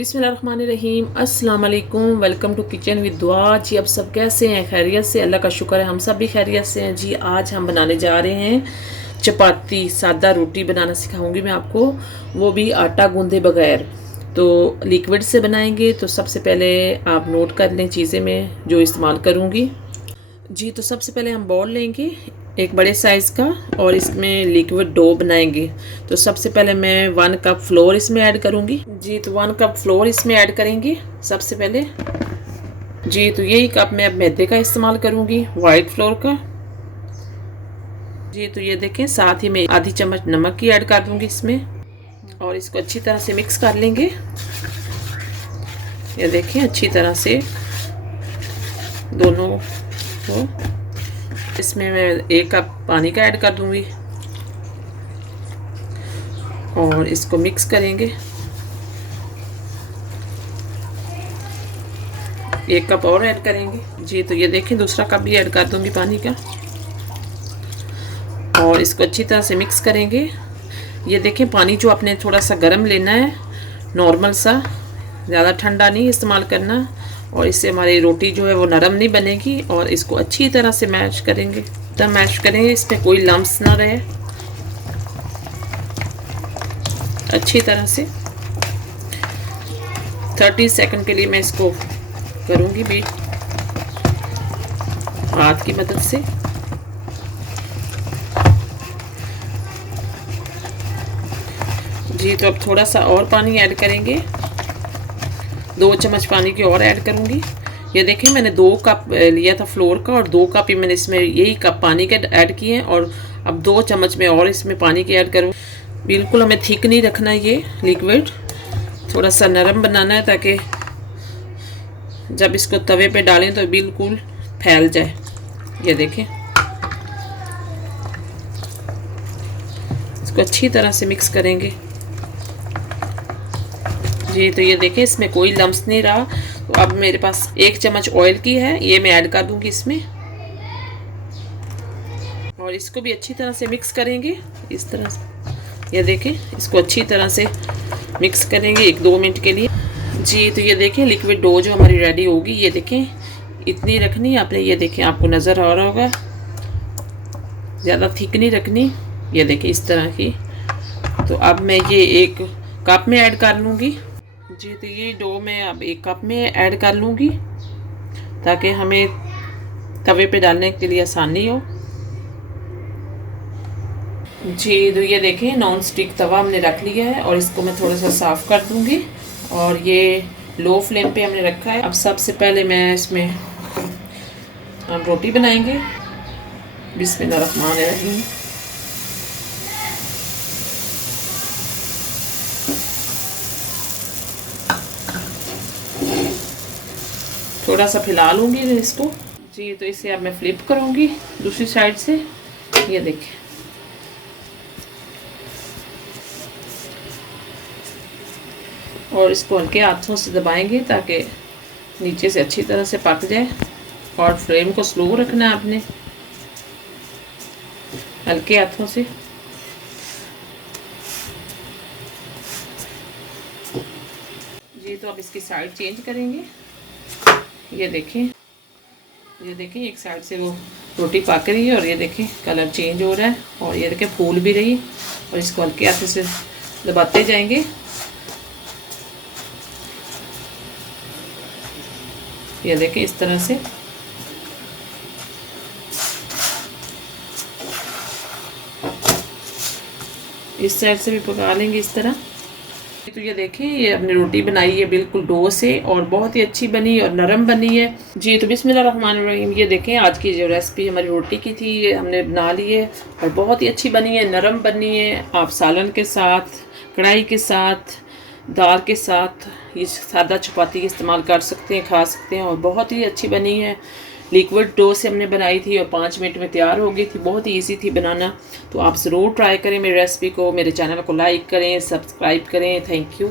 बिस्मिल्लाहिर्रहमानिर्रहीम, अस्सलाम वालेकुम। वेलकम टू किचन विद दुआ। जी आप सब कैसे हैं? खैरियत से? अल्लाह का शुक्र है हम सब भी खैरियत से हैं। जी आज हम बनाने जा रहे हैं चपाती, सादा रोटी बनाना सिखाऊंगी मैं आपको, वो भी आटा गूंदे बगैर। तो लिक्विड से बनाएंगे। तो सबसे पहले आप नोट कर लें चीज़ें मैं जो इस्तेमाल करूँगी। जी तो सबसे पहले हम बाउल लेंगे एक बड़े साइज़ का और इसमें लिक्विड डो बनाएंगे। तो सबसे पहले मैं 1 कप फ्लोर इसमें ऐड करूँगी। जी तो 1 कप फ्लोर इसमें ऐड करेंगे सबसे पहले। जी तो यही कप मैं अब मैदे का इस्तेमाल करूँगी, वाइट फ्लोर का। जी तो ये देखें, साथ ही मैं आधी चम्मच नमक की ऐड कर दूँगी इसमें और इसको अच्छी तरह से मिक्स कर लेंगे। ये देखें अच्छी तरह से दोनों को। इसमें मैं 1 कप पानी का ऐड कर दूंगी और इसको मिक्स करेंगे। 1 कप और ऐड करेंगे। जी तो ये देखें दूसरा कप भी ऐड कर दूंगी पानी का और इसको अच्छी तरह से मिक्स करेंगे। ये देखें पानी जो आपने थोड़ा सा गर्म लेना है, नॉर्मल सा, ज़्यादा ठंडा नहीं इस्तेमाल करना। और इससे हमारी रोटी जो है वो नरम नहीं बनेगी। और इसको अच्छी तरह से मैश करेंगे, तब मैश करेंगे इसमें कोई लम्स ना रहे, अच्छी तरह से। 30 सेकंड के लिए मैं इसको करूँगी बीट हाथ की मदद से। जी तो अब थोड़ा सा और पानी ऐड करेंगे, 2 चम्मच पानी की और ऐड करूँगी। ये देखें मैंने 2 कप लिया था फ्लोर का और 2 कप ही मैंने इसमें यही कप पानी के ऐड किए हैं। और अब 2 चम्मच में और इसमें पानी की ऐड करूँ। बिल्कुल हमें थिक नहीं रखना है, ये लिक्विड थोड़ा सा नरम बनाना है ताकि जब इसको तवे पे डालें तो बिल्कुल फैल जाए। ये देखें इसको अच्छी तरह से मिक्स करेंगे। जी तो ये देखें इसमें कोई लम्स नहीं रहा। तो अब मेरे पास 1 चम्मच ऑयल की है, ये मैं ऐड कर दूंगी इसमें और इसको भी अच्छी तरह से मिक्स करेंगे इस तरह से। ये देखें इसको अच्छी तरह से मिक्स करेंगे 1-2 मिनट के लिए। जी तो ये देखें लिक्विड डो जो हमारी रेडी होगी। ये देखें इतनी रखनी आपने, ये देखें आपको नज़र आ रहा होगा, ज़्यादा थिक नहीं रखनी। ये देखें इस तरह की। तो अब मैं ये 1 कप में ऐड कर लूँगी। जी तो ये डो मैं अब 1 कप में ऐड कर लूँगी ताकि हमें तवे पे डालने के लिए आसानी हो। जी तो ये देखें नॉन स्टिक तवा हमने रख लिया है और इसको मैं थोड़ा सा साफ़ कर दूँगी और ये लो फ्लेम पे हमने रखा है। अब सबसे पहले मैं इसमें हम रोटी बनाएंगे। बिस्मिल्लाहिर्रहमानिर्रहीम। थोड़ा सा फैला लूँगी इसको। जी तो इसे अब मैं फ्लिप करूँगी दूसरी साइड से। ये देखें और इसको हल्के हाथों से दबाएंगे ताकि नीचे से अच्छी तरह से पक जाए। और फ्लेम को स्लो रखना है आपने, हल्के हाथों से। जी तो अब इसकी साइड चेंज करेंगे। ये देखें एक साइड से वो रोटी पक रही है और ये देखें कलर चेंज हो रहा है और ये देखें फूल भी रही। और इसको हल्के हाथ से दबाते जाएंगे। ये देखें इस तरह से। इस साइड से भी पका लेंगे इस तरह। तो ये देखें ये अपनी रोटी बनाई है बिल्कुल डो से और बहुत ही अच्छी बनी और नरम बनी है। जी तो बिस्मिल्लाहिर्रहमानिर्रहीम। ये देखें आज की जो रेसिपी हमारी रोटी की थी ये हमने बना ली है और बहुत ही अच्छी बनी है, नरम बनी है। आप सालन के साथ, कढ़ाई के साथ, दाल के साथ ये सादा चपाती इस्तेमाल कर सकते हैं, खा सकते हैं और बहुत ही अच्छी बनी है। लिक्विड डो से हमने बनाई थी और 5 मिनट में तैयार हो गई थी, बहुत ही इजी थी बनाना। तो आप ज़रूर ट्राई करें मेरी रेसिपी को, मेरे चैनल को लाइक करें, सब्सक्राइब करें। Thank you.